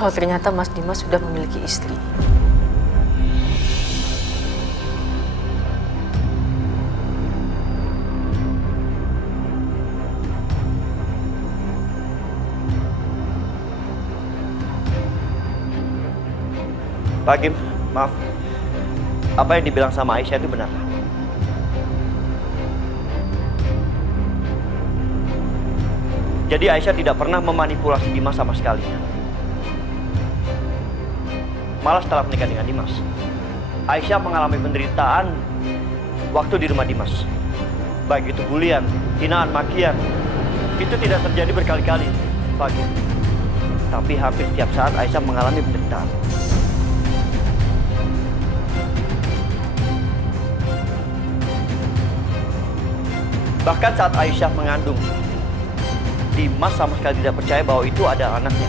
kalau ternyata Mas Dimas sudah memiliki istri. Pak Hakim, maaf. Apa yang dibilang sama Aisyah itu benar. Jadi Aisyah tidak pernah memanipulasi Dimas sama sekali. Malah setelah menikah dengan Dimas, Aisyah mengalami penderitaan waktu di rumah Dimas. Baik itu bulian, hinaan, makian. Itu tidak terjadi berkali-kali, Pak Hakim. Tapi hampir setiap saat Aisyah mengalami penderitaan. Bahkan saat Aisyah mengandung, Dimas sama sekali tidak percaya bahwa itu adalah anaknya.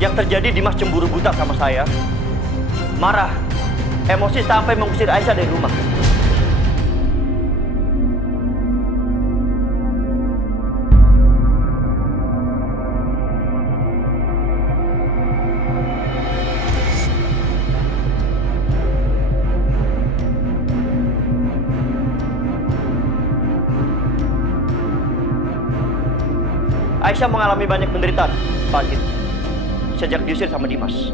Yang terjadi, Dimas cemburu buta sama saya, marah, emosi sampai mengusir Aisyah dari rumah. Aisyah mengalami banyak penderitaan, Pak Hakim, sejak diusir sama Dimas.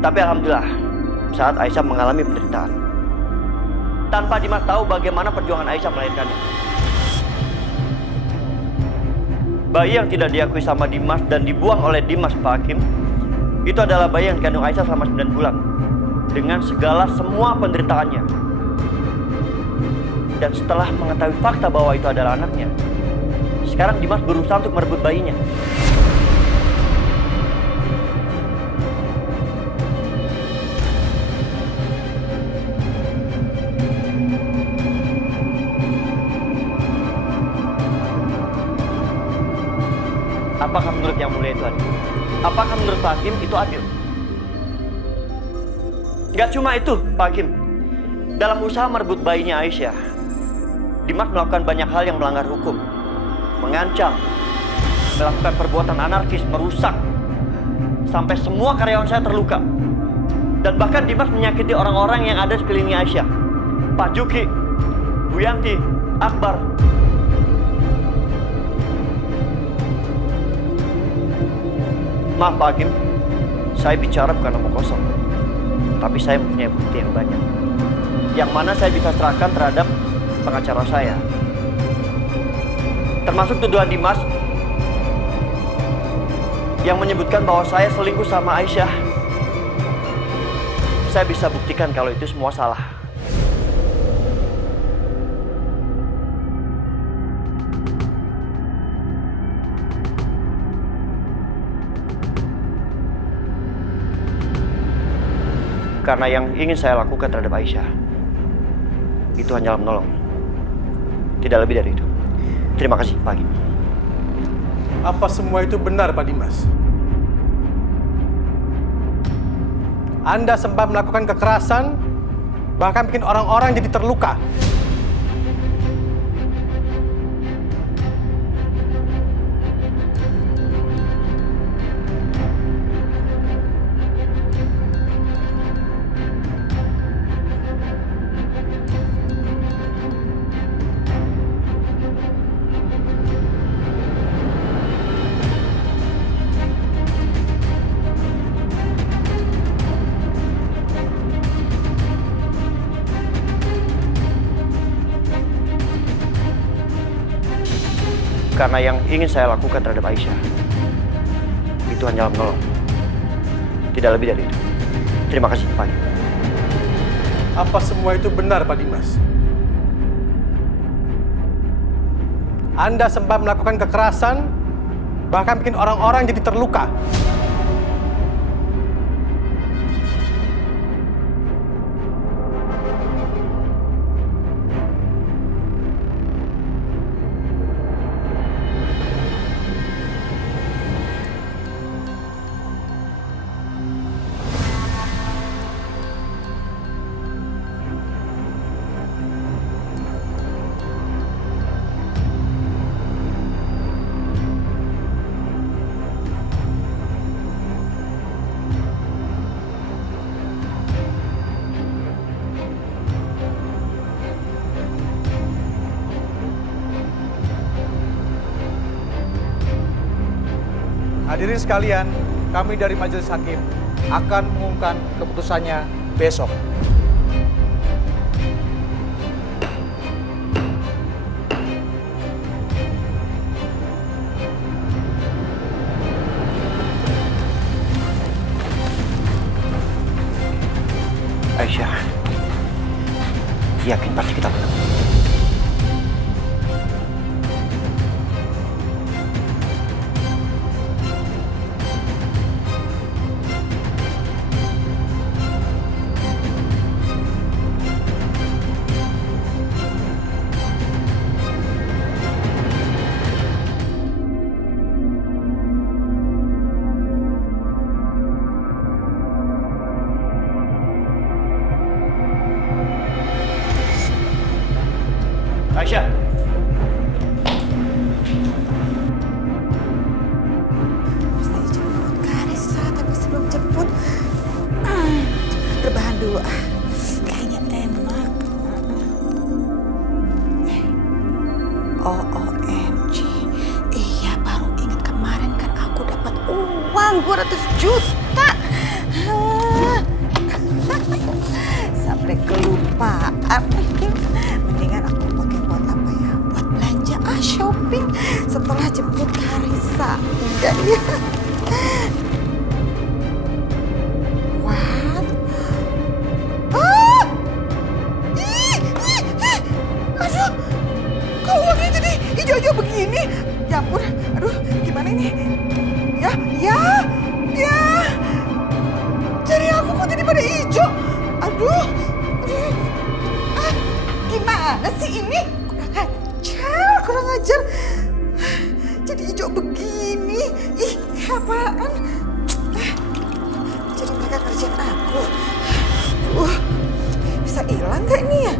Tapi alhamdulillah, saat Aisyah mengalami penderitaan, tanpa Dimas tahu bagaimana perjuangan Aisyah melahirkannya. Bayi yang tidak diakui sama Dimas dan dibuang oleh Dimas, Pak Hakim, itu adalah bayi yang dikandung Aisyah selama 9 bulan. Dengan semua penderitaannya. Dan setelah mengetahui fakta bahwa itu adalah anaknya, sekarang Dimas berusaha untuk merebut bayinya. Apakah menurut Yang Mulia itu adil? Apakah menurut Pak Hakim itu adil? Gak cuma itu, Pak Hakim. Dalam usaha merebut bayinya Aisyah, Dimas melakukan banyak hal yang melanggar hukum. Mengancam, melakukan perbuatan anarkis, merusak, sampai semua karyawan saya terluka. Dan bahkan Dimas menyakiti orang-orang yang ada di sekeliling Aisyah. Pak Juki, Bu Yanti, Akbar. Maaf Pak Hakim, saya bicara bukan omong kosong. Tapi saya mempunyai bukti yang banyak. Yang mana saya bisa serahkan terhadap pengacara saya. Termasuk tuduhan Dimas yang menyebutkan bahwa saya selingkuh sama Aisyah. Saya bisa buktikan kalau itu semua salah. Karena yang ingin saya lakukan terhadap Aisyah itu hanyalah menolong. Tidak lebih dari itu. Terima kasih, Pak Hakim. Apa semua itu benar, Pak Dimas? Anda sempat melakukan kekerasan, bahkan bikin orang-orang jadi terluka. Karena yang ingin saya lakukan terhadap Aisyah itu hanyalah menolong. Tidak lebih dari itu. Terima kasih, Pak Hakim. Apa semua itu benar, Pak Dimas? Anda sempat melakukan kekerasan, bahkan bikin orang-orang jadi terluka. Hadirin sekalian, kami dari Majelis Hakim akan mengumumkan keputusannya besok. Aisyah, yakin pasti kita menang. Aisyah. Mesti jemput Karissa, tapi sebelum jemput, rebahan dulu. Kayaknya enak. OMG, iya baru ingat kemarin kan aku dapat uang 200 juta. Sampai kelupaan. Mendingan aku pakai buat apa ya? Buat belanja, shopping setelah jemput Karissa. Enggak ya? What? Ah! Ih! Aduh, kok uangnya jadi hijau-hijau begini? Ya ampun, aduh, gimana ini? Ya. Jari aku kok jadi pada hijau? Aduh. Gimana sih ini? Kurang ajar. Jadi hijau begini. Ih, apaan? Jadi mereka kerjaan aku. Bisa hilang gak ini ya?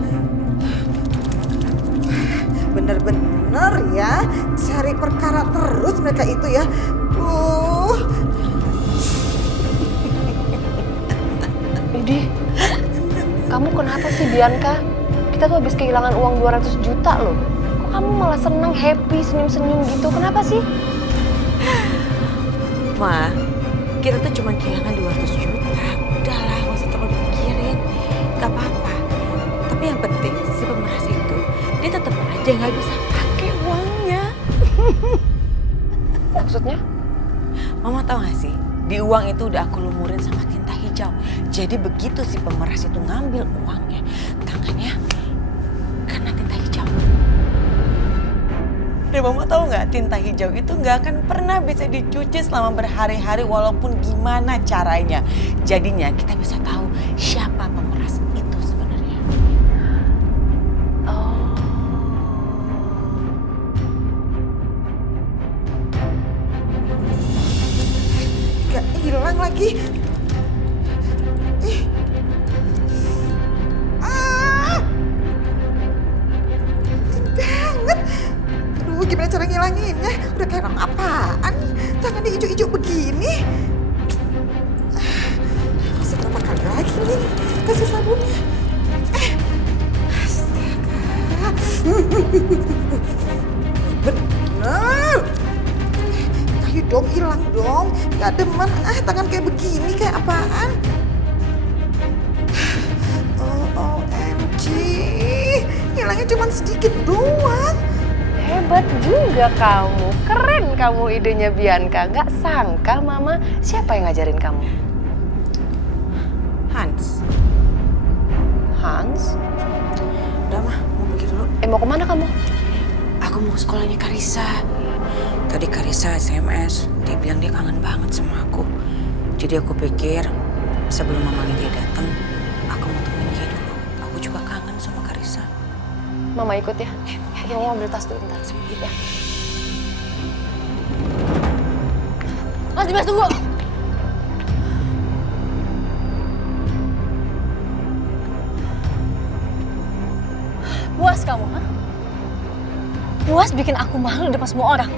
Bener-bener ya, cari perkara terus mereka itu ya. Idi, kamu kenapa sih Bianca? Kita tuh habis kehilangan uang 200 juta loh. Kok kamu malah seneng, happy, senyum-senyum gitu? Kenapa sih? Ma, kita tuh cuma kehilangan 200 juta. Udahlah, gak usah terlalu dipikirin. Gak apa-apa. Tapi yang penting si pemeras itu, dia tetap aja gak bisa pakai uangnya. Maksudnya? Mama tahu gak sih? Di uang itu udah aku lumurin sama tinta hijau. Jadi begitu si pemeras itu ngambil uangnya, tangannya kena tinta hijau. Dan Mama tahu nggak, tinta hijau itu nggak akan pernah bisa dicuci selama berhari-hari walaupun gimana caranya. Jadinya kita bisa tahu siapa pemeras itu sebenarnya. Oh. Gak hilang lagi. Ih. Banget. Aduh, gimana cara ngilanginnya? Udah kayak orang apaan? Tangannya hijau-hijau begini. Masih berapa kali lagi nih kasih sabunnya? Astaga. Bener. Ayo dong, hilang dong. Gak demen, tangan kayak begini, kayak apaan? OMG, hilangnya cuma sedikit doang. Hebat juga kamu. Keren kamu idenya Bianca. Gak sangka Mama, siapa yang ngajarin kamu? Hans. Hans? Udah mah, mau pergi dulu. Mau kemana kamu? Aku mau ke sekolahnya Karissa. Tadi Karissa SMS, dia bilang dia kangen banget sama aku. Jadi aku pikir sebelum Mama Lydia datang, aku mau temenin dia dulu. Aku juga kangen sama Karissa. Mama ikut ya. Mama ambil tas dulu, bentar sebentar ya. Mas Dimas tunggu. Puas kamu, ha? Puas bikin aku malu di depan semua orang.